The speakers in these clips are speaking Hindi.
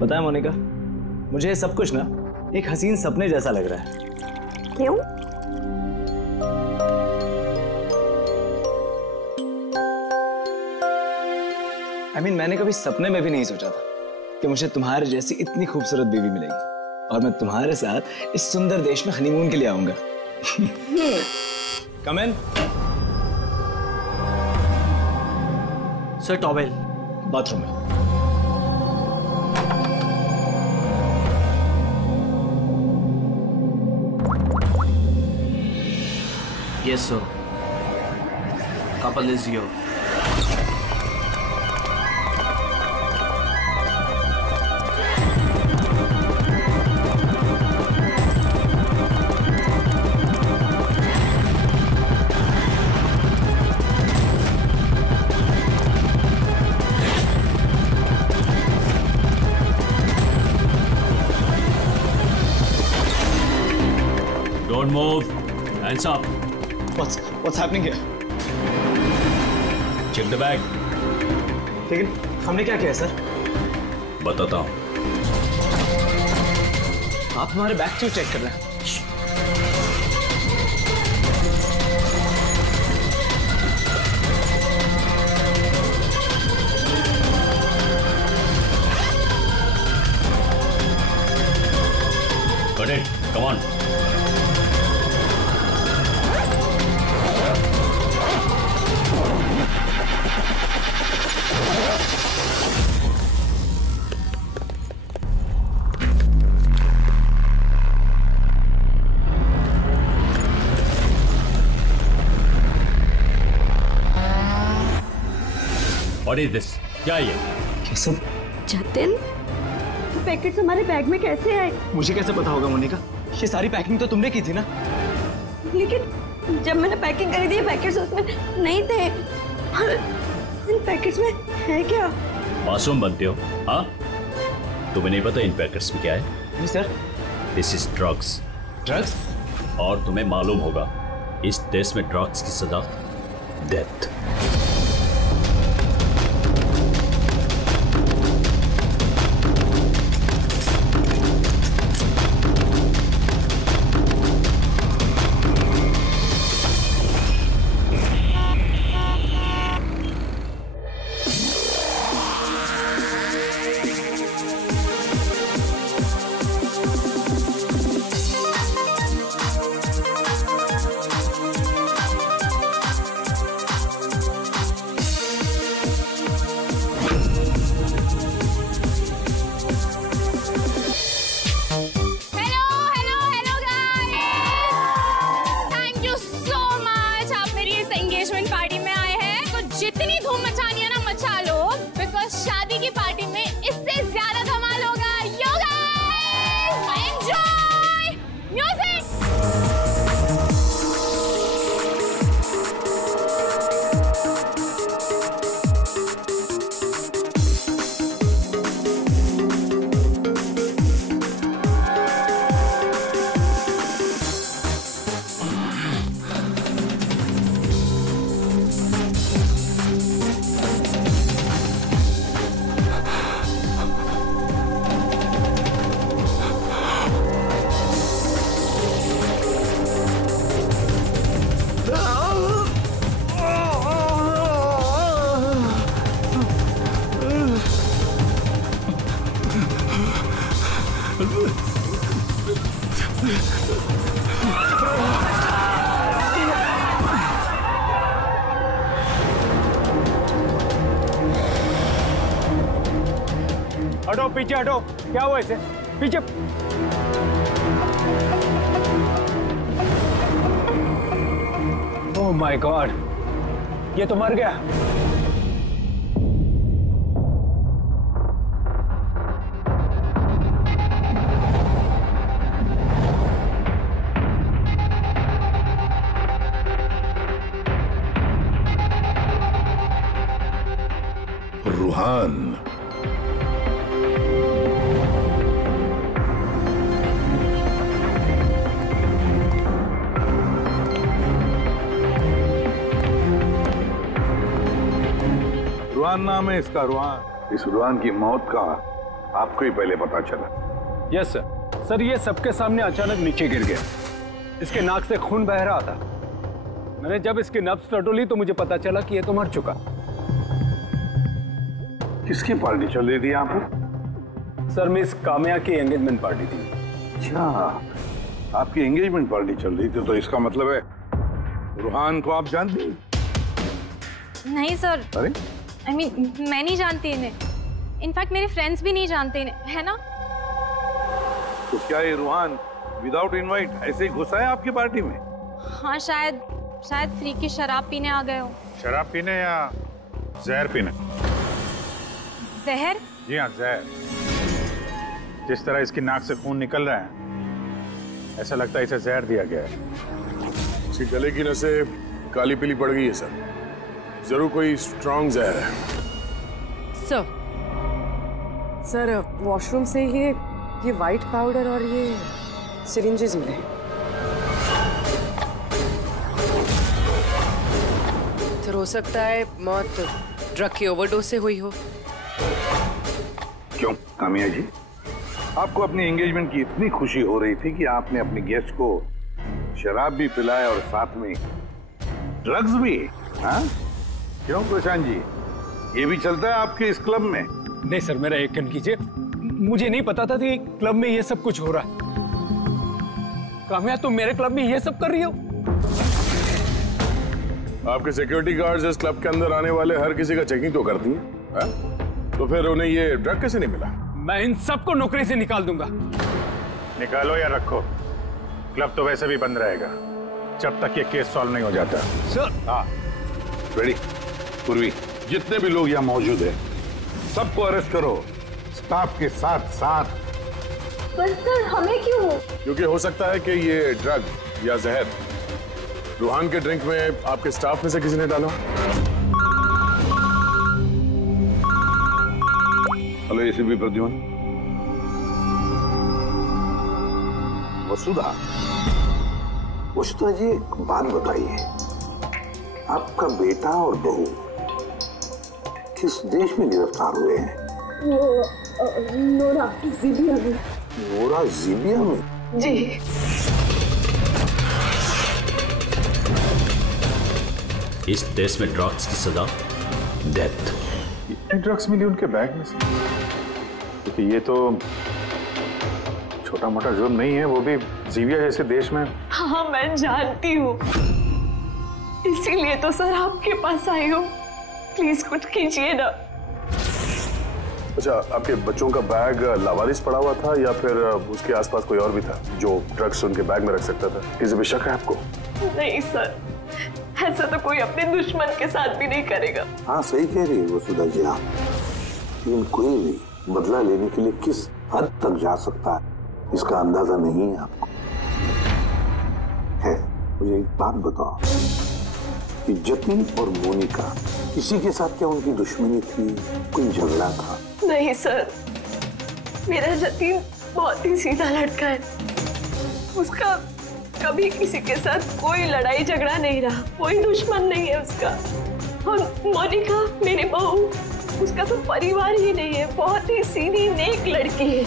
पता है मोनिका, मुझे सब कुछ ना एक हसीन सपने जैसा लग रहा है। क्यों? मैंने कभी सपने में भी नहीं सोचा था कि मुझे तुम्हारे जैसी इतनी खूबसूरत बीवी मिलेगी और मैं तुम्हारे साथ इस सुंदर देश में हनीमून के लिए आऊंगा। कम इन। सर टॉवेल बाथरूम में। Yes sir, couple is your. Don't move. Hands up. What's happening here? Check the bag. लेकिन हमने क्या किया सर? बताता हूँ। आप हमारे बैग क्यों चेक कर रहे हैं? Got it. Come on. What is this? क्या ये? ये सब? जतिन, पैकेट्स हमारे बैग में कैसे आए? मुझे कैसे पता होगा मोनिका? ये सारी पैकिंग तो तुमने की थी ना? लेकिन जब मैंने पैकिंग करी थी पैकेट्स उसमें नहीं थे। इन पैकेट्स में है क्या? मासूम बनते हो, हाँ? तुम्हें नहीं पता इन पैकेट्स में क्या है? नहीं sir. This is drugs. Drugs? और तुम्हें मालूम होगा इस देश में ड्रग्स की सजा डेथ। जितनी धूम मचानी है ना मचा लो, बिकॉज शादी की पार्टी में इससे ज्यादा धमाल होगा। Yo guys, enjoy music. हटो पीछे हटो, क्या हुआ इसे? पीछे। ओह माय गॉड, ये तो मर गया। रूहान, रूहान नाम है इसका। रूहान। इस रूहान की मौत का आपको ही पहले पता चला? Yes sir. सर ये सबके सामने अचानक नीचे गिर गया। इसके नाक से खून बह रहा था। मैंने जब इसकी नब्ज टटोली तो मुझे पता चला कि ये तो मर चुका। किसकी पार्टी चल रही थी यहाँ पर? सर मिस काम्या की एंगेजमेंट पार्टी थी। अच्छा, आपकी एंगेजमेंट पार्टी चल रही थी, तो इसका मतलब है रूहान को आप जानती हैं? नहीं सर। अरे I mean, मैं नहीं जानती इन्हें। इनफैक्ट मेरे फ्रेंड्स भी नहीं जानते इन्हें, है ना? तो क्या ये रूहान विदाउट इनवाइट ऐसे ही घुसा है आपकी पार्टी में? हाँ शायद फ्री की शराब पीने आ गए हो। शराब पीने या जहर पीने? जहर? जी हाँ, जहर। जिस तरह इसकी नाक से खून निकल रहा है, ऐसा लगता है इसे जहर दिया गया है। इसके गले की नसें काली पीली पड़ गई है सर। जरूर कोई स्ट्रॉन्ग जहर है। सर वॉशरूम से ये वाइट पाउडर और ये सिरिंजेस मिले। तो हो सकता है मौत ड्रग की ओवरडोज से हुई हो। क्यों कामिया जी, आपको अपनी एंगेजमेंट की इतनी खुशी हो रही थी कि आपने अपने गेस्ट को शराब भी पिलाया और साथ में ड्रग्स भी? हाँ क्यों प्रशांत जी, ये भी चलता है आपके इस क्लब में? नहीं सर, मेरा यकीन कीजिए, मुझे नहीं पता था कि क्लब में ये सब कुछ हो रहा है। काम्या तुम मेरे क्लब में ये सब कर रही हो? आपके सिक्योरिटी गार्ड्स इस क्लब के अंदर आने वाले हर किसी का चेकिंग तो करती हैं, तो फिर उन्हें ये ड्रग कैसे नहीं मिला? मैं इन सबको नौकरी से निकाल दूंगा। निकालो या रखो, क्लब तो वैसे भी बंद रहेगा जब तक ये केस सॉल्व नहीं हो जाता। सर हाँ रेडी। पूर्वी, जितने भी लोग यहाँ मौजूद हैं सबको अरेस्ट करो, स्टाफ के साथ साथ। पर सर हमें क्यों? क्योंकि हो सकता है कि ये ड्रग या जहर रूहान के ड्रिंक में आपके स्टाफ में से किसी ने डाला। Hello ACP Pradyumn. वसुधा जी एक बात बताइए, आपका बेटा और बहू किस देश में गिरफ्तार हुए हैं? वो नोरा जीबिया में। नोरा जीबिया में? जी। इस देश में ड्रग्स की सजा डेथ। ड्रग्स मिली उनके बैग में से, क्योंकि ये तो छोटा मोटा जुर्म नहीं है, वो भी जीविया जैसे देश में। हाँ मैं जानती हूँ, इसीलिए तो सर आपके पास आई हूँ। प्लीज कुछ कीजिए ना। अच्छा, आपके बच्चों का बैग लावारिस पड़ा हुआ था या फिर उसके आसपास कोई और भी था जो ड्रग्स उनके बैग में रख सकता था? किसी पे शक है आपको? नहीं सर, ऐसा तो कोई अपने दुश्मन के साथ भी नहीं करेगा। हाँ सही कह रही है वसुधा जी आप, लेकिन कोई भी बदला लेने के लिए किस हद तक जा सकता है इसका अंदाजा नहीं है आपको। है, मुझे एक बात बताओ कि जतिन और मोनिका किसी के साथ क्या उनकी दुश्मनी थी, कोई झगड़ा था? नहीं सर, मेरा जतिन बहुत ही सीधा लड़का है। उसका कभी किसी के साथ कोई लड़ाई झगड़ा नहीं रहा, कोई दुश्मन नहीं है उसका। और मोनिका मेरी बहू, उसका तो परिवार ही नहीं है, बहुत ही सीधी नेक लड़की है,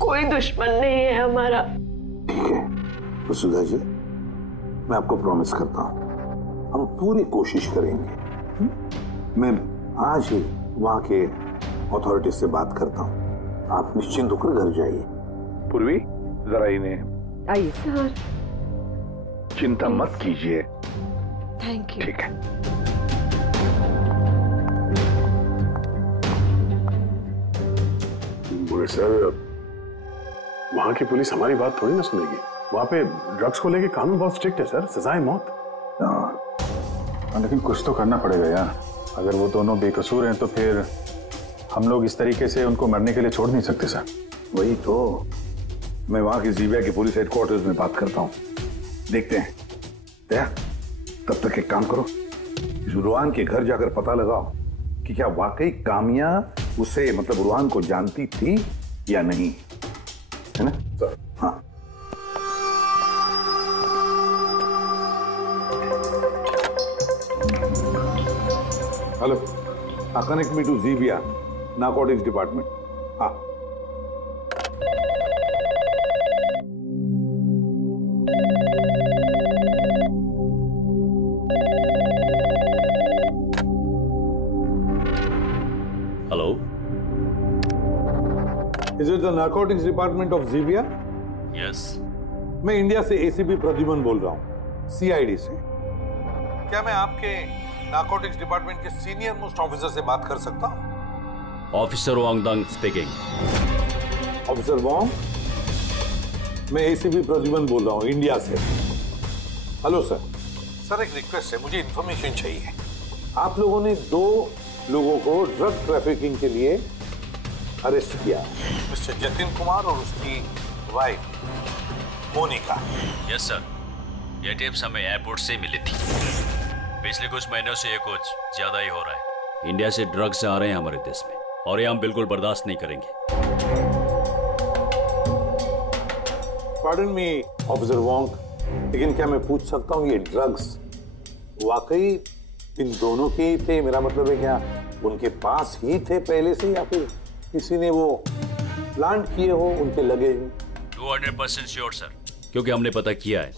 कोई दुश्मन नहीं है हमारा। ठीक है वसुधा जी, मैं आपको प्रॉमिस करता हूँ हम पूरी कोशिश करेंगे। मैं आज ही वहां के अथॉरिटीज से बात करता हूँ, आप निश्चिंत होकर घर जाइए। पूर्वी जरा इन्हें आइए। चिंता मत कीजिए। Thank you. ठीक है। बोले सर, वहां की पुलिस हमारी बात थोड़ी ना सुनेगी। वहां पे ड्रग्स को लेके कानून बहुत स्ट्रिक्ट है सर, सजाए मौत। लेकिन कुछ तो करना पड़ेगा यार, अगर वो दोनों बेकसूर हैं तो फिर हम लोग इस तरीके से उनको मरने के लिए छोड़ नहीं सकते सर। वही तो, मैं वहां की जीबिया के पुलिस हेडक्वार्टर्स में बात करता हूँ, देखते हैं। दया, तब तक एक काम करो, इस रूहान के घर जाकर पता लगाओ कि क्या वाकई कामिया उसे मतलब रूहान को जानती थी या नहीं, है ना सर? हाँ। Hello, connect me to Jibia narcotics department. हाँ। Hello, is it the narcotics department of Jibia? Yes. मैं इंडिया से एसीपी प्रद्युमन बोल रहा हूँ, सीआईडी से। क्या मैं आपके नारकोटिक्स डिपार्टमेंट के सीनियर मोस्ट ऑफिसर से बात कर सकता हूँ? Officer Wangdang speaking. Officer Wong, मैं एसीपी प्रद्युमन बोल रहा हूँ इंडिया से। Hello sir. सर एक रिक्वेस्ट है, मुझे इंफॉर्मेशन चाहिए। आप लोगों ने 2 लोगों को ड्रग ट्रैफिकिंग के लिए अरेस्ट किया, मिस्टर जतिन कुमार और उसकी वाइफ मोनिका। यस सर, ये टिप्स हमें एयरपोर्ट से मिली थी। पिछले कुछ महीनों से ये कुछ ज्यादा ही हो रहा है। इंडिया से ड्रग्स आ रहे हैं हमारे देश में और ये हम बिल्कुल बर्दाश्त नहीं करेंगे। पार्डन मी ऑफिसर वॉन्ग, लेकिन क्या मैं पूछ सकता हूँ ये ड्रग्स वाकई इन दोनों के ही थे? मेरा मतलब है क्या उनके पास ही थे पहले से, या फिर किसी ने वो प्लांट किए हो उनके लगेज में? 200% श्योर सर, क्योंकि हमने पता किया है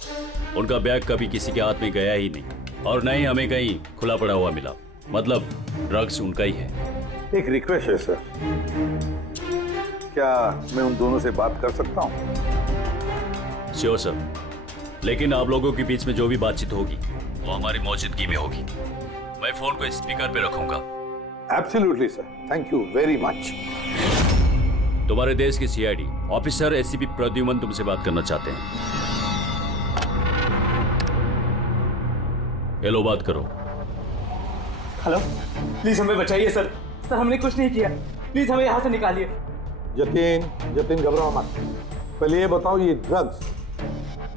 उनका बैग कभी किसी के हाथ में गया ही नहीं और न ही हमें कहीं खुला पड़ा हुआ मिला। मतलब ड्रग्स उनका ही है। एक रिक्वेस्ट है सर, क्या मैं उन दोनों से बात कर सकता हूँ? श्योर सर, लेकिन आप लोगों के बीच में जो भी बातचीत होगी वो हमारी मौजूदगी में होगी। मैं फोन को स्पीकर पे रखूंगा। Absolutely sir, thank you very much. तुम्हारे देश के सीआईडी ऑफिसर एसीपी प्रद्युमन तुमसे बात करना चाहते हैं। हेलो, बात करो। हेलो, प्लीज हमें बचाइए सर। सर हमने कुछ नहीं किया, प्लीज हमें यहाँ से निकालिए। जतिन घबराओ मत। पहले ये बताओ ये ड्रग्स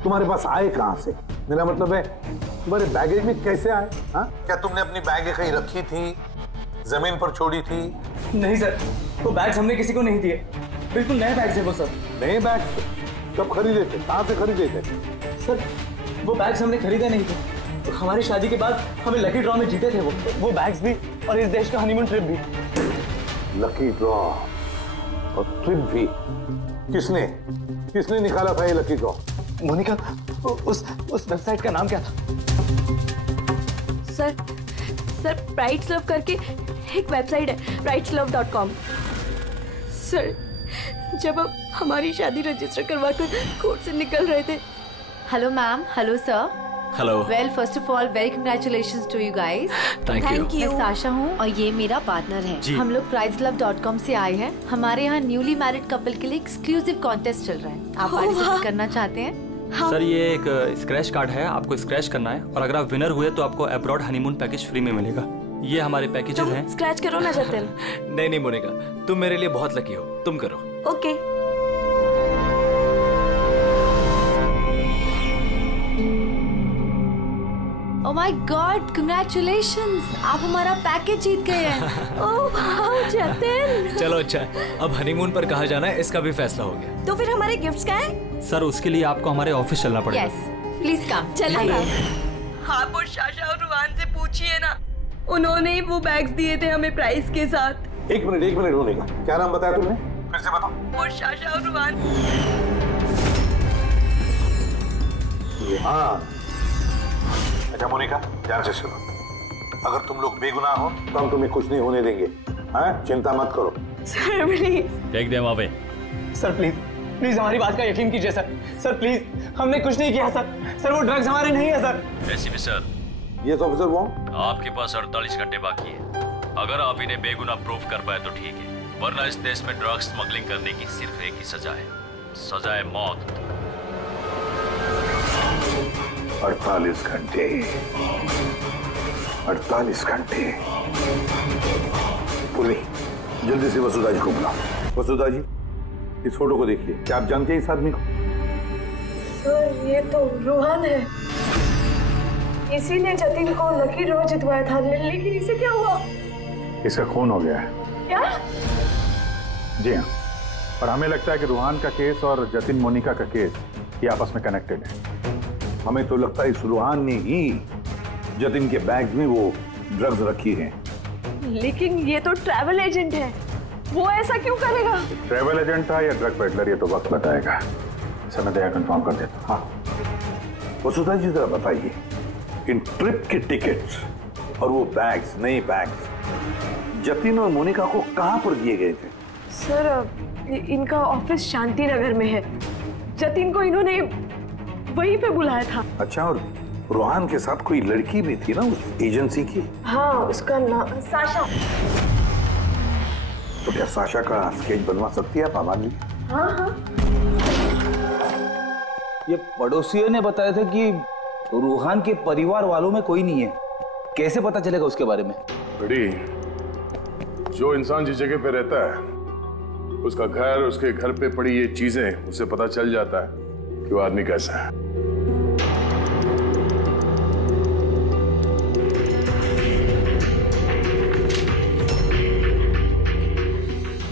तुम्हारे पास आए कहाँ से? मेरा मतलब है तुम्हारे बैगेज में कैसे आए? हाँ, क्या तुमने अपनी बैग कहीं रखी थी, जमीन पर छोड़ी थी? नहीं सर, वो बैग्स हमने किसी को नहीं दिए। बिल्कुल नए बैग्स हैं वो सर। नए बैग्स? कब खरीदे थे, कहाँ से खरीदे थे? सर वो बैग्स हमने खरीदे नहीं थे। हमारी शादी के बाद हमें लकी ड्रॉ में जीते थे वो बैग्स भी, और इस देश का हनीमून ट्रिप भी। लकी ड्रॉ और ट्रिप भी? किसने निकाला था ये लकी ड्रॉ? मोनिका। उस वेबसाइट का नाम क्या था? सर प्राइड्स लव करके एक वेबसाइट है, prideslove.com। सर जब आप हमारी शादी रजिस्टर करवाकर कोर्ट से निकल रहे थे। Hello ma'am. Hello sir. Hello. Well first of all very congratulations to you guys. Thank you. मैं साशा हूँ और ये मेरा पार्टनर है। हम लोग prideslove.com से आए हैं। हमारे यहाँ न्यूली मैरिड कपल के लिए एक्सक्लूसिव कॉन्टेस्ट चल रहा है। आप पार्टिसिपेट करना चाहते हैं? हाँ। सर ये एक स्क्रैच कार्ड है, आपको स्क्रैच करना है और अगर आप विनर हुए तो आपको अब्रॉड हनीमून पैकेज फ्री में मिलेगा। ये हमारे पैकेजेस हैं। स्क्रैच करो ना जतिन। नहीं मोनिका, तुम मेरे लिए बहुत लकी हो, तुम करो। Okay. Oh my God, congratulations, आप हमारा पैकेज जीत गए हैं। Oh wow Jatin. चलो अच्छा, अब हनीमून पर कहाँ जाना है इसका भी फैसला हो गया। तो फिर हमारे गिफ्ट्स क्या है? सर उसके लिए आपको हमारे ऑफिस चलना पड़ेगा। Yes, please come. चलिए। आप और शाशा और रुहान से पूछिए ना, उन्होंने ही वो बैग्स दिए थे हमें प्राइस के साथ। एक मिनट होने का, क्या नाम बताया तुमने? फिर से बताओ। और शाशा और रुहान। रुहान। अच्छा मोनिका, ध्यान से सुनो, अगर तुम लोग बेगुनाह हो तो हम तुम्हें कुछ नहीं होने देंगे। हाँ, चिंता मत करो। Sir please. देख दे वहाँ पे। सर प्लीज हमारी बात का यकीन कीजिए सर प्लीज, हमने कुछ नहीं किया सर वो ड्रग्स हमारे नहीं है sir. ACP sir. Yes officer Wong. आपके पास 48 घंटे बाकी है। अगर आप इन्हें बेगुनाह प्रूफ कर पाए तो ठीक है, वरना इस देश में ड्रग्स स्मगलिंग करने की सिर्फ एक ही सजा है, सजा है मौत। 48 घंटे। 48 घंटे। पुली, जल्दी से वसुधा जी को बुलाओ। वसुधा जी, इस फोटो को देखिए, क्या आप जानते हैं इस आदमी को? सर ये तो रुहान है, इसी ने जतिन को लकी ड्रॉ जितवाया था, लेकिन इसे क्या हुआ? इसका खून हो गया है। क्या? जी हाँ, और हमें लगता है कि रुहान का केस और जतिन मोनिका का केस ये आपस में कनेक्टेड है। हमें तो लगता है इस रुहान ने ही जतिन के बैग्स में वो ड्रग्स रखी हैं। लेकिन ये तो ट्रैवल एजेंट है। वो ऐसा क्यों करेगा? ट्रैवल एजेंट था या ड्रग पेडलर, ये तो वक्त बताएगा। इसे मैं दया कंफर्म कर देता हूँ। हाँ वसुधा जी जरा बताइए, इन ट्रिप के टिकट्स और वो बैग्स, नए बैग्स जतिन और मोनिका को कहाँ पर दिए गए थे? सर इनका ऑफिस शांति नगर में है। जतिन को इन्होंने वहीं पे बुलाया था। अच्छा, और रोहान के साथ कोई लड़की भी थी ना उस एजेंसी की? हाँ, उसका नाम साशा। तो क्या साशा का स्केच बनवा सकती है आप हमारे लिए? हाँ हाँ। ये पड़ोसियों ने बताया था कि रूहान के परिवार वालों में कोई नहीं है। कैसे पता चलेगा उसके बारे में? बड़ी, जो इंसान जिस जगह पे रहता है उसका घर, उसके घर पे पड़ी ये चीजें, उससे पता चल जाता है कि वो आदमी कैसा है।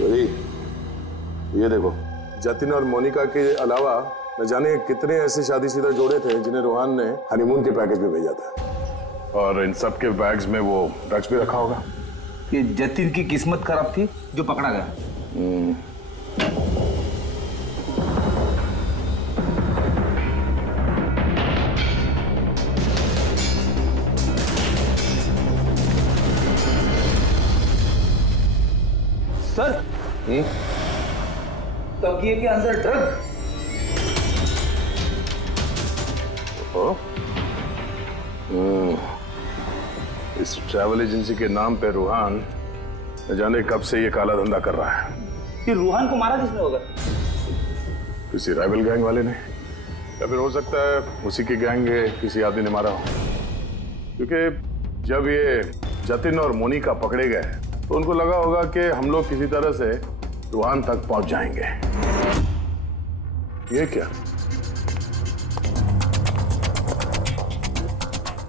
बड़ी, ये देखो, जतिन और मोनिका के अलावा न जाने कितने ऐसे शादीशुदा जोड़े थे जिन्हें रोहान ने हनीमून के पैकेज में भेजा था, और इन सब के बैग्स में वो ड्रग्स भी रखा होगा। ये जतिन की किस्मत खराब थी जो पकड़ा गया। सर, तकिए के अंदर ड्रग। इस ट्रैवल एजेंसी के नाम पे रूहान न जाने कब से ये काला धंधा कर रहा है। ये रूहान को मारा किसने होगा? किसी राइवल गैंग वाले ने, या फिर हो सकता है उसी की गैंग है, किसी आदमी ने मारा हो। क्योंकि जब ये जतिन और मोनिका पकड़े गए तो उनको लगा होगा कि हम लोग किसी तरह से रूहान तक पहुंच जाएंगे। ये क्या,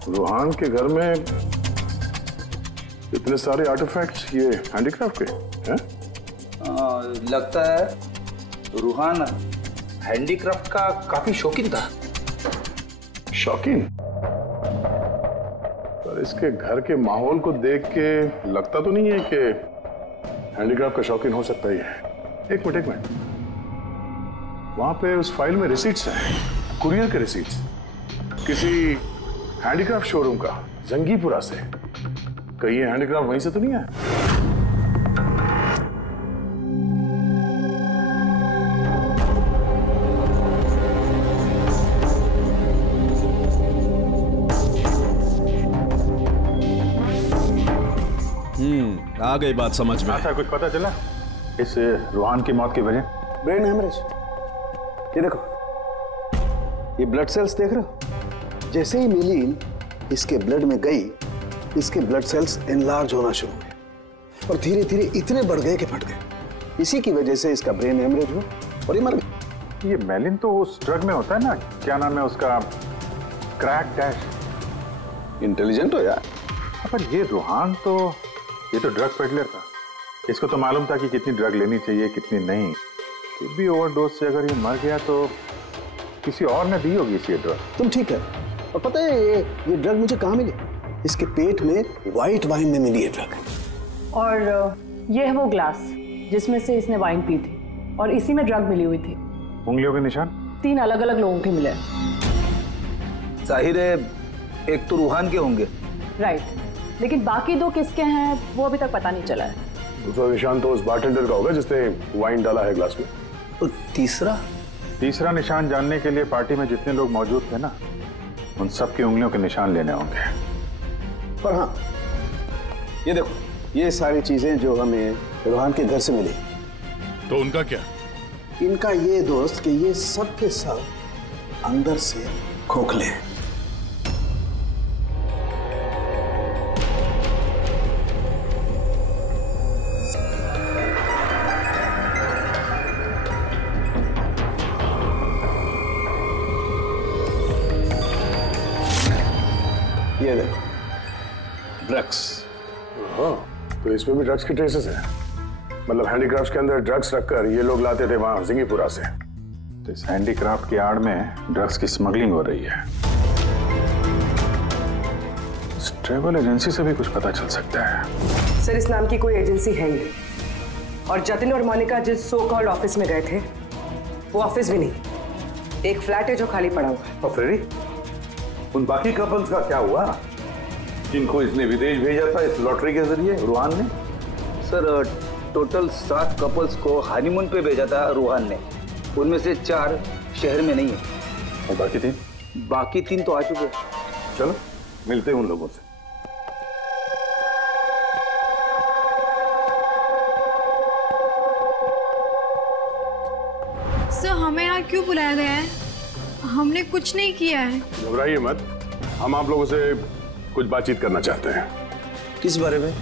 रूहान के घर में इतने सारे आर्टिफैक्ट्स, ये हैंडीक्राफ्ट के हैं? लगता है रूहान हैंडीक्राफ्ट का काफी शौकीन था। शौकीन? पर इसके घर के माहौल को देख के लगता तो नहीं है कि हैंडीक्राफ्ट का शौकीन हो सकता ही है। एक मिनट, वहां पे उस फाइल में रिसीट्स हैं, कुरियर के रिसीट्स, किसी हैंडीक्राफ्ट शोरूम का, जंगीपुरा से। कहीं ये हैंडीक्राफ्ट वहीं से तो नहीं है? आ गई बात समझ में। ऐसा कुछ पता चला इस रूहान की मौत की वजह? Brain haemorrhage. ये देखो, ये ब्लड सेल्स देख रहे हो? जैसे ही मिलीन इसके ब्लड में गई, इसके ब्लड सेल्स एनलार्ज होना शुरू हुए और धीरे धीरे इतने बढ़ गए कि फट गए। इसी की वजह से इसका ब्रेन हेमरेज हुआ और ये मर गया। ये मेलिन तो उस ड्रग में होता है ना, क्या नाम है उसका, क्रैक डैश। इंटेलिजेंट हो यार। पर ये रूहान तो, ये तो ड्रग पेडलर था। इसको तो मालूम था कि कितनी ड्रग लेनी चाहिए, कितनी नहीं। फिर भी ओवरडोज से अगर ये मर गया तो किसी और ने दी होगी इसी ड्रग। तुम ठीक है। और पता है ये ड्रग मुझे कहाँ मिली? इसके पेट में व्हाइट वाइन में मिली है ड्रग। और ये है वो ग्लास जिसमें से इसने वाइन पी थी और इसी में ड्रग मिली हुई थी। उंगलियों के निशान 3 अलग अलग लोगों के मिले। जाहिर है एक तो रूहान के होंगे। राइट, लेकिन बाकी 2 किसके हैं वो अभी तक पता नहीं चला है। दूसरा निशान तो उस बारटेंडर का होगा जिसने वाइन डाला है ग्लास में। और तीसरा निशान जानने के लिए पार्टी में जितने लोग मौजूद थे ना, उन सब की उंगलियों के निशान लेने होंगे। पर हाँ, ये देखो, ये सारी चीजें जो हमें रूहान के घर से मिली, तो उनका क्या? इनका ये दोस्त कि ये सब के सब अंदर से खोखले हैं। ये देखो, ड्रग्स। हाँ, तो इसमें भी ड्रग्स के ट्रेसेस हैं। मतलब हैंडीक्राफ्ट के अंदर ड्रग्स रखकर ये लोग लाते थे वहां जिंगीपुरा से। तो इस हैंडीक्राफ्ट की आड़ में ड्रग्स की स्मगलिंग हो रही है। इस ट्रैवल एजेंसी से भी कुछ पता चल सकता है। सर, इस नाम की कोई एजेंसी है ही नहीं। और जतिन और मोनिका जिस सो कॉल्ड ऑफिस में गए थे वो ऑफिस भी नहीं, एक फ्लैट है जो खाली पड़ा हुआ। और फ्रेडी, उन बाकी कपल्स का क्या हुआ जिनको इसने विदेश भेजा था इस लॉटरी के जरिए रूहान ने? सर टोटल 7 कपल्स को हनीमून पे भेजा था रूहान ने, उनमें से 4 शहर में नहीं है। और बाकी 3? बाकी 3 तो आ चुके हैं। चलो मिलते हैं उन लोगों से। सर हमें यहाँ क्यों बुलाया गया है? हमने कुछ नहीं किया है। घबराइए मत, हम आप लोगों से कुछ बातचीत करना चाहते हैं। किस बारे में?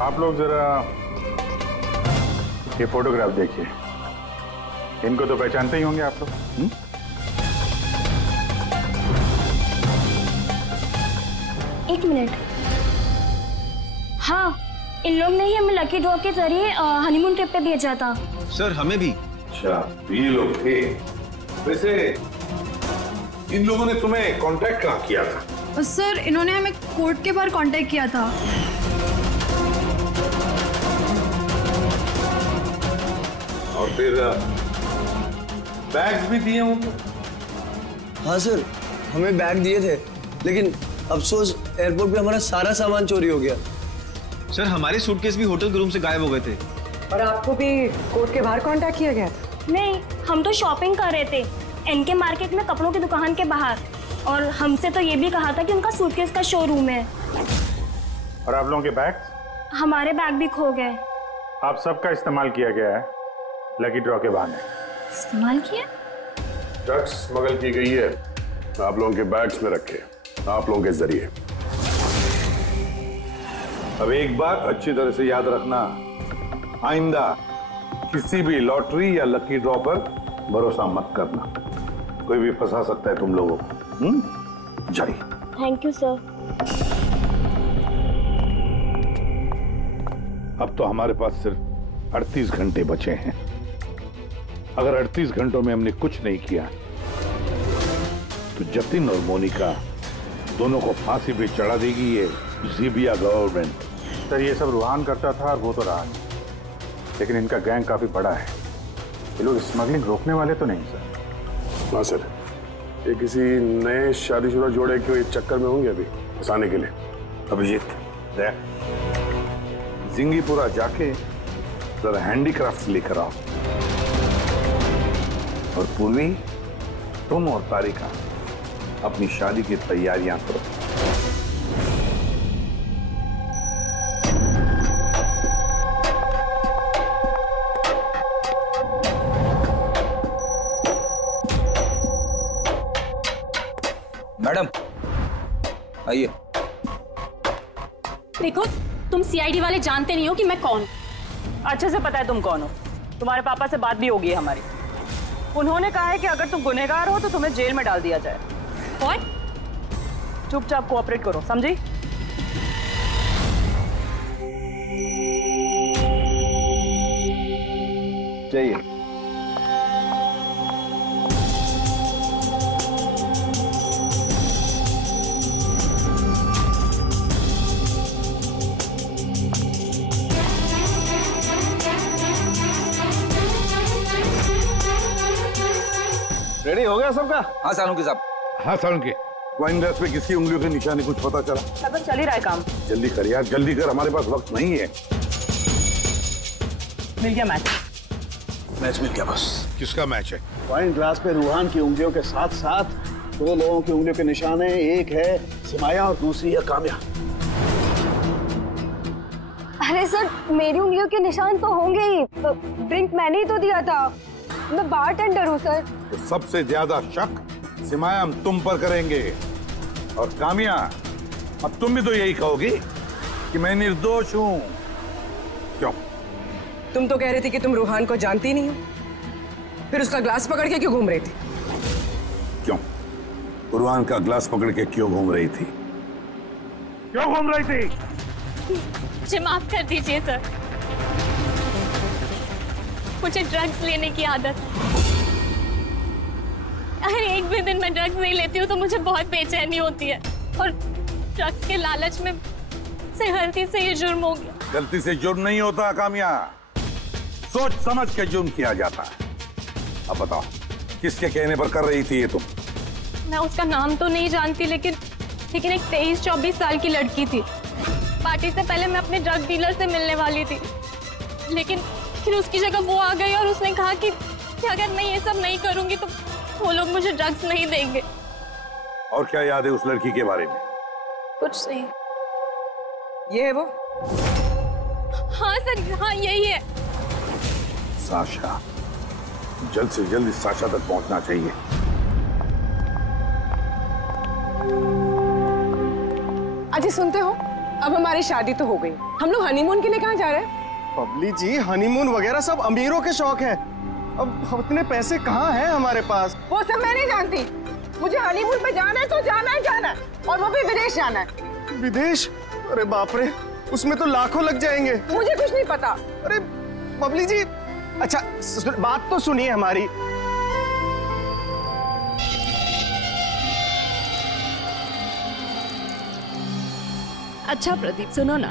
आप लोग जरा ये फोटोग्राफ देखिए, इनको तो पहचानते ही होंगे आप लोग। एक मिनट। हाँ, इन लोग ने ही हमें लकी ड्रॉ के जरिए हनीमून ट्रिप पे भेजा था। सर हमें भी। अच्छा, ये लोग थे। वैसे इन लोगों ने तुम्हें कांटेक्ट कहाँ किया था? सर इन्होंने हमें कोर्ट के बाहर कांटेक्ट किया था। और फिर बैग्स भी दिए उनको? हाँ सर, हमें बैग दिए थे, लेकिन अफसोस एयरपोर्ट पे हमारा सारा सामान चोरी हो गया। सर हमारे सूटकेस भी होटल के रूम से गायब हो गए थे। और आपको भी कोर्ट के बाहर कांटेक्ट किया गया था? नहीं, हम तो शॉपिंग कर रहे थे एनके मार्केट में कपड़ों की दुकान के बाहर, और हमसे तो ये भी कहा था कि उनका सूटकेस का शोरूम है। और आप लोगों के बैग? हमारे बैग भी खो गए। आप सबका इस्तेमाल किया गया है लकी ड्रॉ के बहाने। इस्तेमाल किया? ड्रग्स स्मगल की गई है, आप लोगों के बैग्स में रखे, आप लोगों के जरिए। अब एक बात अच्छी तरह से याद रखना, आइंदा किसी भी लॉटरी या लकी ड्रॉ पर भरोसा मत करना, कोई भी फंसा सकता है तुम लोगों को। जाइए। Thank you sir. अब तो हमारे पास सिर्फ 38 घंटे बचे हैं। अगर 38 घंटों में हमने कुछ नहीं किया तो जतिन और मोनिका दोनों को फांसी पे चढ़ा देगी ये ज़ीबिया गवर्नमेंट। सर ये सब रूहान करता था और वो तो रहा नहीं, लेकिन इनका गैंग काफी बड़ा है। ये लोग स्मगलिंग रोकने वाले तो नहीं सर? हाँ सर, ये किसी नए शादीशुदा जोड़े के चक्कर में होंगे अभी फंसाने के लिए। अभिजीत, जिंगीपुरा जाके जरा हैंडीक्राफ्ट लेकर आओ, और पूर्वी तुम और तारिका अपनी शादी की तैयारियां करो। मैडम आइए। देखो, तुम सीआईडी वाले जानते नहीं हो कि मैं कौन। अच्छे से पता है तुम कौन हो। तुम्हारे पापा से बात भी होगी हमारी। उन्होंने कहा है कि अगर तुम गुनहगार हो तो तुम्हें जेल में डाल दिया जाए। और चुपचाप कोऑपरेट करो, समझी? चाहिए। रेडी हो गया सबका? हाँ सालुंकी साहब। हाँ सालुंकी, वाइन ग्लास पे किसकी उंगलियों के निशान कुछ पता चला? सब चल ही रहा है काम। जल्दी कर यार, जल्दी कर, हमारे पास वक्त नहीं है। मिल गया मैच। मैच मिल गया बस। किसका मैच है? वाइन ग्लास पे रूहान की उंगलियों के साथ साथ 2 लोगों की उंगलियों के निशान है। एक है सिमाया और दूसरी है काम्या। अरे सर, मेरी उंगलियों के निशान तो होंगे ही। ड्रिंक मैंने ही तो दिया था, मैं बारटेंडर हूँ सर। तो सबसे ज्यादा शक सिमाया हम तुम पर करेंगे, और कामिया अब तुम भी तो यही कहोगी कि मैं निर्दोष हूँ। क्यों? तुम तो कह रही थी कि तुम रूहान को जानती नहीं हो, फिर उसका ग्लास पकड़ के क्यों घूम रही थी? क्यों? रूहान का ग्लास पकड़ के क्यों घूम रही थी? क्यों घूम रही थी? मुझे माफ कर दीजिए सर, मुझे ड्रग्स लेने की आदत। अगर एक भी दिन मैं ड्रग्स नहीं लेती हूँ तो मुझे बहुत बेचैनी होती है, और ड्रग्स के लालच में से गलती से ये जुर्म हो गया। गलती से जुर्म नहीं होता कामिया, सोच समझ के जुर्म किया जाता है। अब बताओ, किसके कहने पर कर रही थी ये तुम? मैं उसका नाम तो नहीं जानती, लेकिन एक 23-24 साल की लड़की थी। पार्टी से पहले मैं अपने ड्रग डीलर से मिलने वाली थी, लेकिन फिर उसकी जगह वो आ गई और उसने कहा कि अगर मैं ये सब नहीं करूंगी तो वो लोग मुझे ड्रग्स नहीं देंगे। और क्या याद है उस लड़की के बारे में? कुछ नहीं। ये है वो? हाँ सर, हाँ यही है। साशा, जल्द से जल्द इस साशा तक पहुंचना चाहिए। अजी सुनते हो, अब हमारी शादी तो हो गई, हम लोग हनीमून के लिए कहाँ जा रहे हैं? बबली जी, हनीमून वगैरह सब अमीरों के शौक है। अब उतने पैसे कहाँ हैं हमारे पास? वो सब मैं नहीं जानती, मुझे हनीमून पे जाना है तो जाना है, जाना है, और वो भी विदेश जाना है। विदेश? अरे बाप रे, उसमें तो लाखों लग जाएंगे। मुझे कुछ नहीं पता। अरे बबली जी, अच्छा बात तो सुनिए हमारी। अच्छा प्रदीप, सुनो ना,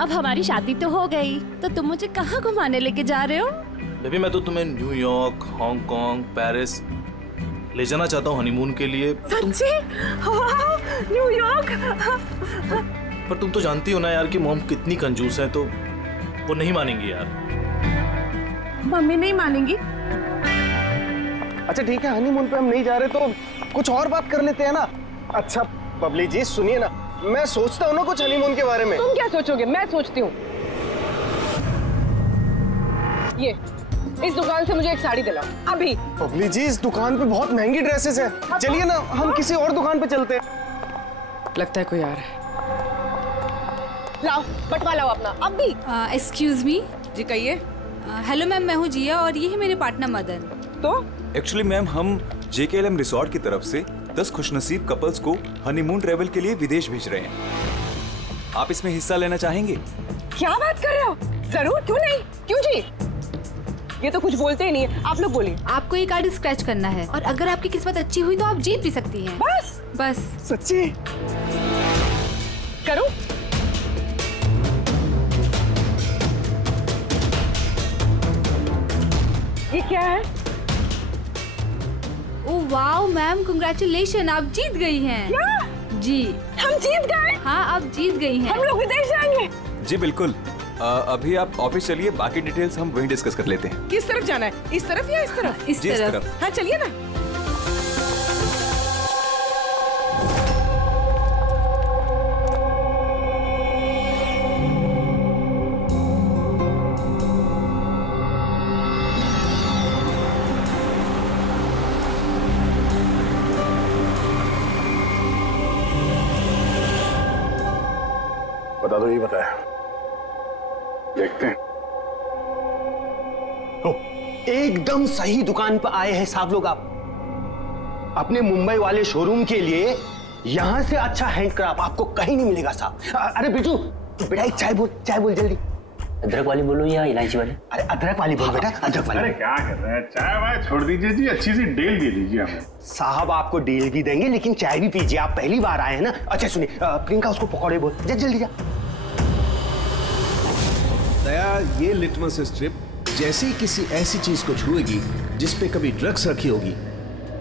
अब हमारी शादी तो हो गई, तो तुम मुझे कहाँ घुमाने लेके जा रहे हो? बेबी, मैं तो तुम्हें न्यूयॉर्क, हांगकांग, पेरिस ले जाना चाहता हूँ हनीमून के लिए। सच्ची? न्यूयॉर्क? पर तुम तो जानती हो ना यार कि मॉम कितनी कंजूस है, तो वो नहीं मानेंगी यार। मम्मी नहीं मानेंगी? अच्छा ठीक है, हनीमून पे हम नहीं जा रहे तो कुछ और बात कर लेते हैं ना। अच्छा बबली जी सुनिए ना, मैं सोचता हूँ ना कुछ हनीमून के बारे में। तुम क्या सोचोगे? मैं सोचती हूँ। ये इस दुकान से मुझे एक साड़ी दिलाओ अभी। बबली जी, इस दुकान पे बहुत महंगी ड्रेसेस हैं। चलिए ना, हम किसी और दुकान पे चलते हैं। लगता है कोई आ रहा है। लाओ, बटवा लाओ अपना अभी। Excuse me. जी कहिए। हेलो मैम, मैं हूँ जिया और ये है मेरे पार्टनर मदन। तो एक्चुअली मैम, हम JKLM रिसोर्ट की तरफ से 10 खुशनसीब कपल्स को हनीमून ट्रेवल के लिए विदेश भेज रहे हैं। आप इसमें हिस्सा लेना चाहेंगे? क्या बात कर रहे हो? जरूर, क्यों नहीं, क्यों जी? ये तो कुछ बोलते ही नहीं है, आप लोग बोलिए। आपको ये कार्ड स्क्रैच करना है और अगर आपकी किस्मत अच्छी हुई तो आप जीत भी सकती हैं। बस सच्ची? करूं? ये क्या है? ओह वाओ मैम, कांग्रेचुलेशन, आप जीत गई हैं। क्या? जी, हम जीत गए? हाँ, आप जीत गई हैं। हम लोग विदेश जाएंगे? जी बिल्कुल। अभी आप ऑफिस चलिए, बाकी डिटेल्स हम वहीं डिस्कस कर लेते हैं। किस तरफ जाना है? इस तरफ या इस तरफ? इस तरफ। हाँ चलिए ना। बता दो, ये बताया। देखते हैं। एकदम सही दुकान पर आए हैं साहब लोग। आप अपने मुंबई वाले शोरूम के लिए यहां से अच्छा हैंडक्राफ्ट आपको कहीं नहीं मिलेगा साहब। अरे बिजू, बेटा एक चाय बोल जल्दी। अदरक वाली बोलो या इलायची वाली? अरे अदरक वाली बोल बेटा, अदरक वाली। अरे क्या कर रहे हैं, चाय वाय छोड़ दीजिए जी, अच्छी सी डील दे दीजिए हमें। साहब आपको डील भी देंगे, लेकिन चाय भी पीजिए, आप पहली बार आए हैं ना। अच्छा सुनिए, प्रियंका उसको पकौड़े बोल, जल्दी जा। दया, ये लिटमस स्ट्रिप जैसे ही किसी ऐसी चीज को छुएगी जिस पे कभी ड्रग्स रखी होगी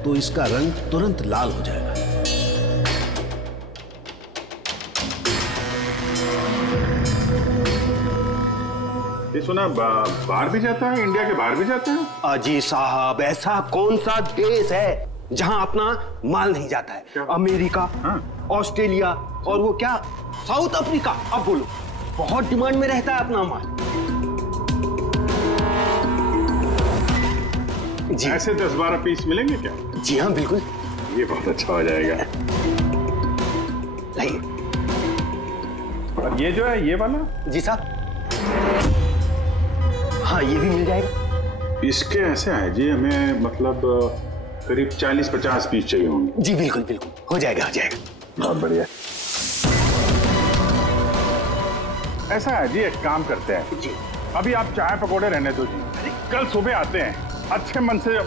तो इसका रंग तुरंत लाल हो जाएगा। ये सुना बाहर भी जाता है, इंडिया के बाहर भी जाते हैं? अजी साहब, ऐसा कौन सा देश है जहां अपना माल नहीं जाता है? अमेरिका, ऑस्ट्रेलिया और वो क्या साउथ अफ्रीका। अब बोलो, बहुत डिमांड में रहता है अपना माल। जी ऐसे 10-12 पीस मिलेंगे क्या? जी हाँ बिल्कुल। ये बहुत अच्छा हो जाएगा। लाइए। और ये जो है, ये वाला? जी साहब। हाँ ये भी मिल जाएगा। इसके ऐसे है जी, हमें मतलब करीब 40-50 पीस चाहिए होंगे। जी बिल्कुल बिल्कुल, हो जाएगा हो जाएगा। बहुत बढ़िया। ऐसा है जी, एक काम करते हैं जी, अभी आप चाय पकौड़े रहने दो जी, कल सुबह आते हैं, अच्छे मन से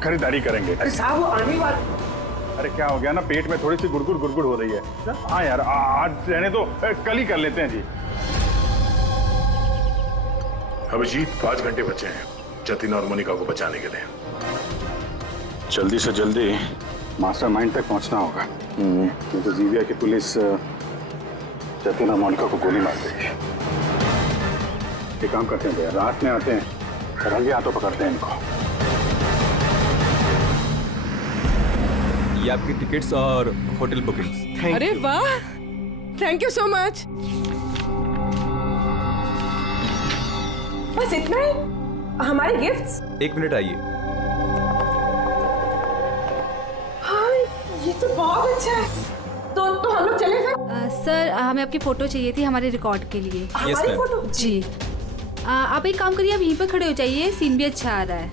खरीदारी करेंगे। अरे साहब वो आने वाले। अरे क्या हो गया ना, पेट में थोड़ी सी गुड़गुड़ हो रही है। हाँ यार, आज रहने दो, कल ही कर लेते हैं जी। अभिजीत 5 घंटे बचे हैं जतिन और मोनिका को बचाने के लिए। जल्दी से जल्दी मास्टरमाइंड तक पहुंचना होगा, नहीं तो जीविया की पुलिस जतिन और मोनिका को गोली मार देगी। एक काम करते हैं भैया, रात में आते हैं, रंगे हाथों पकड़ते हैं इनको। ये आपकी टिकट्स और होटल बुकिंग्स। अरे वाह, थैंक यू सो मच। बस इतना ही? हमारे गिफ्ट्स? 1 मिनट आइए। हाँ, ये तो बहुत अच्छा है। तो हम लोग चले फिर? सर हमें आपकी फोटो चाहिए थी हमारे रिकॉर्ड के लिए। हमारी फोटो? जी। आप एक काम करिए, आप यहीं पर खड़े हो जाइए, सीन भी अच्छा आ रहा है।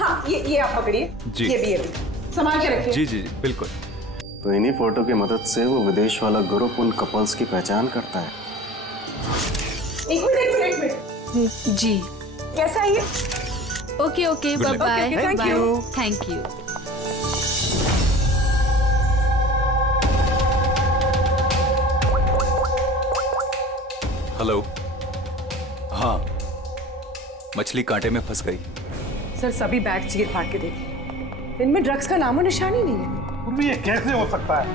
हाँ, ये आप पकड़िए। जी। ये भी संभाल के रखिए। जी जी जी बिल्कुल। तो इन्हीं फोटो की मदद से वो विदेश वाला ग्रुप उन कपल्स की पहचान करता है। एक मिनट। जी। कैसा है ये? Okay okay, bye bye. Thank you. Hello. हाँ, मछली कांटे में फंस गई। सर सभी बैग चीर फाड़ के देखिए, इनमें ड्रग्स का नामो निशान ही नहीं है। ये कैसे हो सकता है?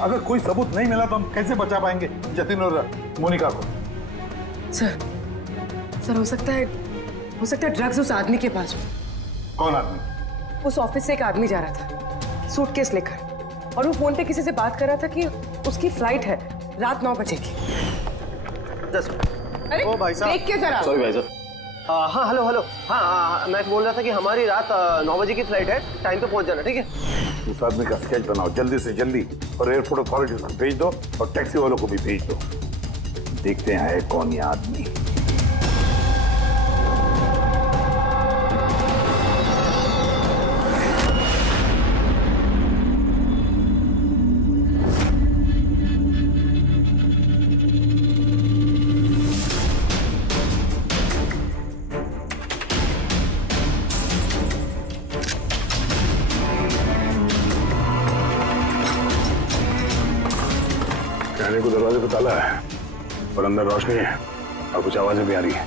अगर कोई सबूत नहीं मिला तो हम कैसे बचा पाएंगे जतिन और मोनिका को? सर हो सकता है ड्रग्स उस आदमी के पास हो। कौन आदमी? उस ऑफिस से एक आदमी जा रहा था सूटकेस लेकर, और वो फोन पे किसी से बात कर रहा था कि उसकी फ्लाइट है रात 9 बजे की। अरे ओ भाई साहब, देख के जरा। सॉरी भाई साहब। हाँ हेलो। हाँ, मैं बोल रहा था कि हमारी रात 9 बजे की फ्लाइट है, टाइम पे पहुंच जाना, ठीक है? उस आदमी का स्केच बनाओ जल्दी से जल्दी, और एयरपोर्ट अथॉरिटीज को भेज दो और टैक्सी वालों को भी भेज दो। देखते हैं है कौन ये आदमी। कहने को दरवाजे पे ताला है और अंदर रोशनी है और कुछ आवाजें भी आ रही है।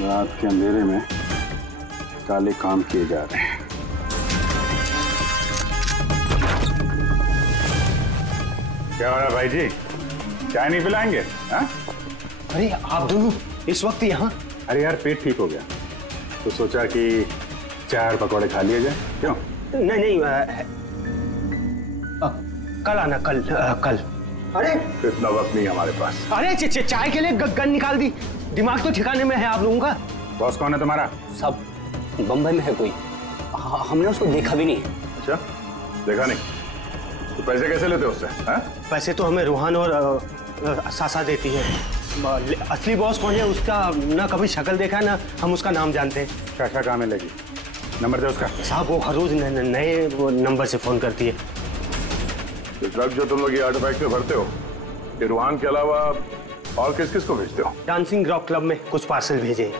रात के अंधेरे में काले काम किए जा रहे हैं। क्या हो रहा है भाई जी? चाय नहीं पिलाएंगे? हाँ? अरे आप दोनों इस वक्त यहाँ? अरे यार पेट ठीक हो गया तो सोचा कि चाय और पकौड़े खा लिए जाए। क्यों? नहीं, कल आना, कल। अरे इतना वक्त नहीं हमारे पास। अरे चाय के लिए गन निकाल दी। दिमाग तो ठिकाने में है आप लोगों का। बॉस कौन है तुम्हारा? सब बम्बई में है कोई, हमने उसको देखा भी नहीं। अच्छा, देखा नहीं तो पैसे कैसे लेते हो उससे? पैसे तो हमें रूहान और सासा देती है। असली बॉस कौन है उसका ना कभी शक्ल देखा ना हम उसका नाम जानते हैं। क्या काम है? लगी नंबर दे उसका। साहब वो हर रोज नए नंबर से फोन करती है। तो ड्रग जो तुम लोग ये आर्टिफैक्ट में भरते हो, ये रूहान के अलावा और किस किस को भेजते हो? डांसिंग रॉक क्लब में कुछ पार्सल भेजे।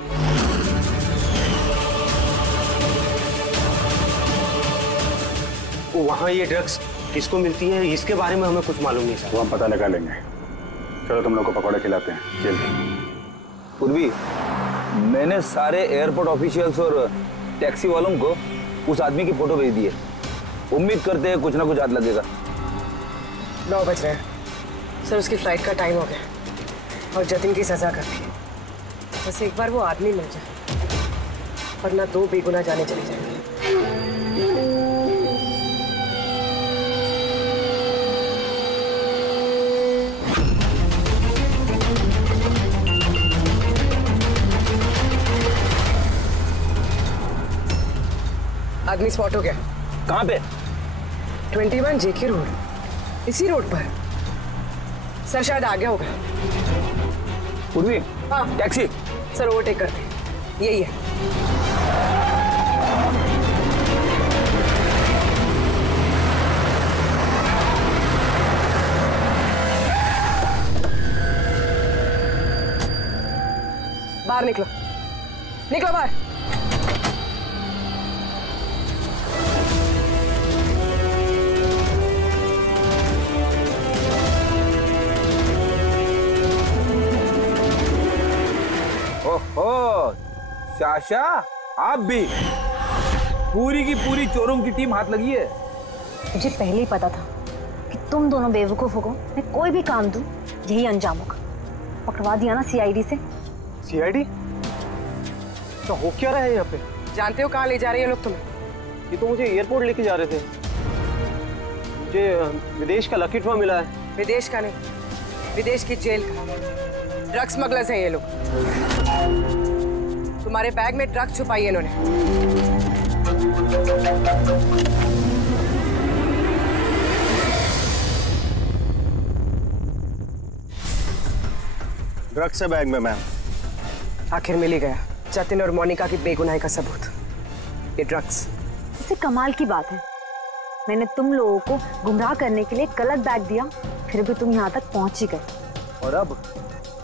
वहाँ ये ड्रग्स किसको मिलती है इसके बारे में हमें कुछ मालूम नहीं सर। वो हम पता लगा लेंगे। चलो तुम लोग को पकौड़े खिलाते हैं जल्दी। पूर्वी, मैंने सारे एयरपोर्ट ऑफिशियल्स और टैक्सी वालों को उस आदमी की फोटो भेज दी है। उम्मीद करते हैं कुछ ना कुछ हाथ लगेगा। 9 बज रहे हैं सर, उसकी फ्लाइट का टाइम हो गया और जतिन की सजा कर दी। बस एक बार वो आदमी मिल जाए वरना 2 बेगुनाह जाने चले जाएंगे। आदमी स्पॉट हो गया। कहाँ पे? 21 जेके रोड, इसी रोड पर। सर शायद आ गया होगा। पूर्वी, हाँ टैक्सी। सर ओवरटेक करते, यही है। बाहर निकलो, निकलो बाहर। ओहो, शाशा आप भी? पूरी की पूरी चोरों की टीम हाथ लगी है। मुझे पहले ही पता था कि तुम दोनों बेवकूफों को मैं कोई भी काम दूं यही अंजाम होगा। पकड़वा दिया ना सीआईडी से। सीआईडी? तो हो क्या रहा है यहाँ पे? जानते हो कहाँ ले जा रहे हैं लोग तुम्हें? ये तो मुझे एयरपोर्ट लेके जा रहे थे। मुझे विदेश का लकी ड्रॉ मिला है। विदेश का नहीं, विदेश की जेल का। ड्रग स्मगलर्स हैं ये लोग। तुम्हारे बैग में ड्रग छुपाई है इन्होंने। ड्रग्स है बैग में मैम। आखिर मिल ही गया जतिन और मोनिका की बेगुनाही का सबूत। ये ड्रग्स। इससे कमाल की बात है, मैंने तुम लोगों को गुमराह करने के लिए गलत बैग दिया, फिर भी तुम यहाँ तक पहुंच ही गए। और अब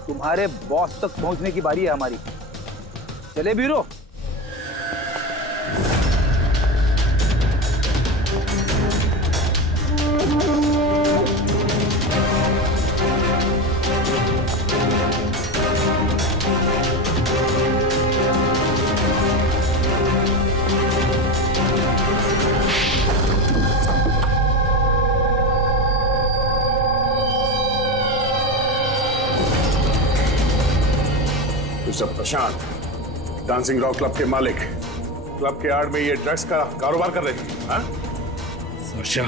तुम्हारे बॉस तक पहुंचने की बारी है हमारी। चले बीरो। सब प्रशांत, डांसिंग रॉक क्लब के मालिक, क्लब के आड़ में ये ड्रग्स का कारोबार कर रहे थे। हाँ? साशा,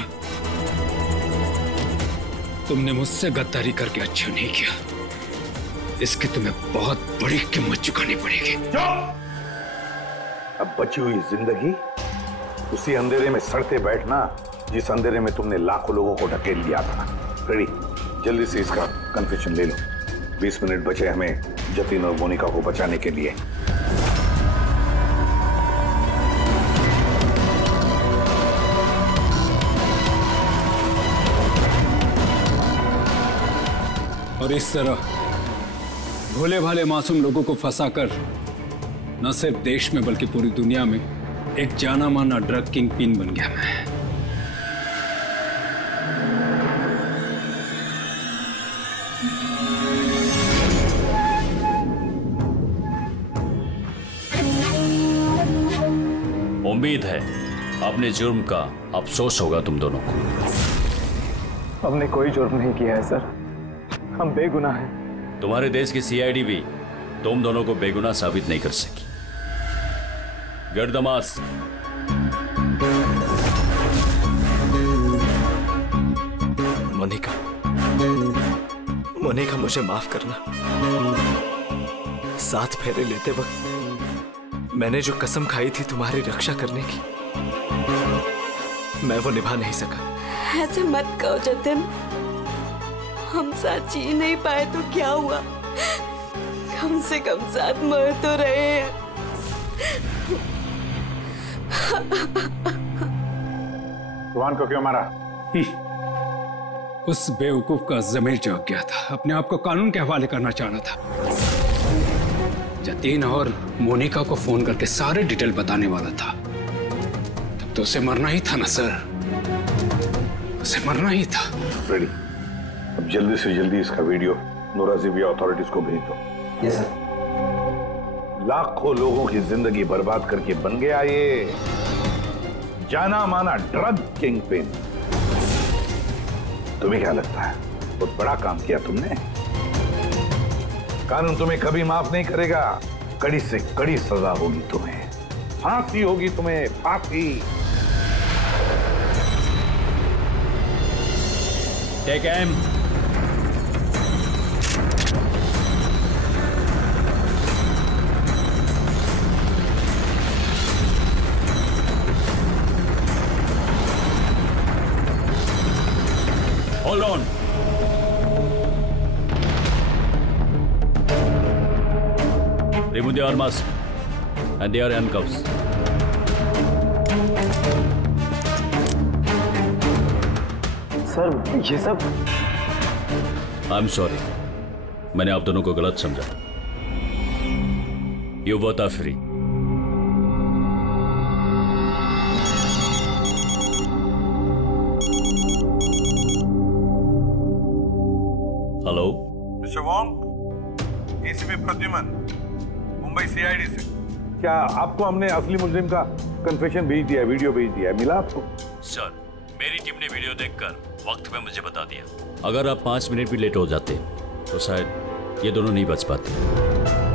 तुमने मुझसे गद्दारी करके अच्छा नहीं किया। इसकी तुम्हें बहुत बड़ी कीमत चुकानी पड़ेगी। अब बची हुई जिंदगी उसी अंधेरे में सड़ते बैठना जिस अंधेरे में तुमने लाखों लोगों को ढकेल दिया था। रेडी, जल्दी से इसका कन्फेशन ले लो। 20 मिनट बचे हमें जतिन और मोनिका को बचाने के लिए। और इस तरह भोले भाले मासूम लोगों को फंसाकर न सिर्फ देश में बल्कि पूरी दुनिया में एक जाना माना ड्रग किंग पिन बन गया मैं। उम्मीद है अपने जुर्म का अफसोस होगा तुम दोनों को। हमने कोई जुर्म नहीं किया है सर, हम बेगुनाह हैं। तुम्हारे देश की सीआईडी भी तुम दोनों को बेगुनाह साबित नहीं कर सकी। गर्दमास। मोनिका, मोनिका मुझे माफ करना। 7 फेरे लेते वक्त मैंने जो कसम खाई थी तुम्हारी रक्षा करने की, मैं वो निभा नहीं सका। ऐसे मत कहो जतिन, हम साथ जी नहीं पाए तो क्या हुआ, कम से कम साथ मर तो रहे हैं। रुहान को क्यों मारा? उस बेवकूफ का ज़मीर जाग गया था, अपने आप को कानून के हवाले करना चाह रहा था। जतीन और मोनिका को फोन करके सारे डिटेल बताने वाला था। तब तो उसे मरना ही था ना सर, उसे मरना ही था। रेडी, अब जल्दी से जल्दी इसका वीडियो नोराजीबिया अथॉरिटीज को भेज दो। Yes sir. लाखों लोगों की जिंदगी बर्बाद करके बन गया ये जाना माना ड्रग किंग पिन। तुम्हें क्या लगता है बहुत बड़ा काम किया तुमने? कानून तुम्हें कभी माफ नहीं करेगा, कड़ी से कड़ी सजा होगी तुम्हें, फांसी होगी तुम्हें, फांसी। Take M. Hold on. Remove the arms and they are handcuffs. Sir ये सब I'm sorry. मैंने आप दोनों को गलत समझा। You both are free. Hello mister Wong, ACP Pradyuman, भाई सीआईडी से। क्या आपको हमने असली मुजरिम का कन्फेशन भेज दिया, वीडियो भेज दिया, मिला आपको? सर, मेरी टीम ने वीडियो देखकर वक्त पे मुझे बता दिया। अगर आप 5 मिनट भी लेट हो जाते तो शायद ये दोनों नहीं बच पाते।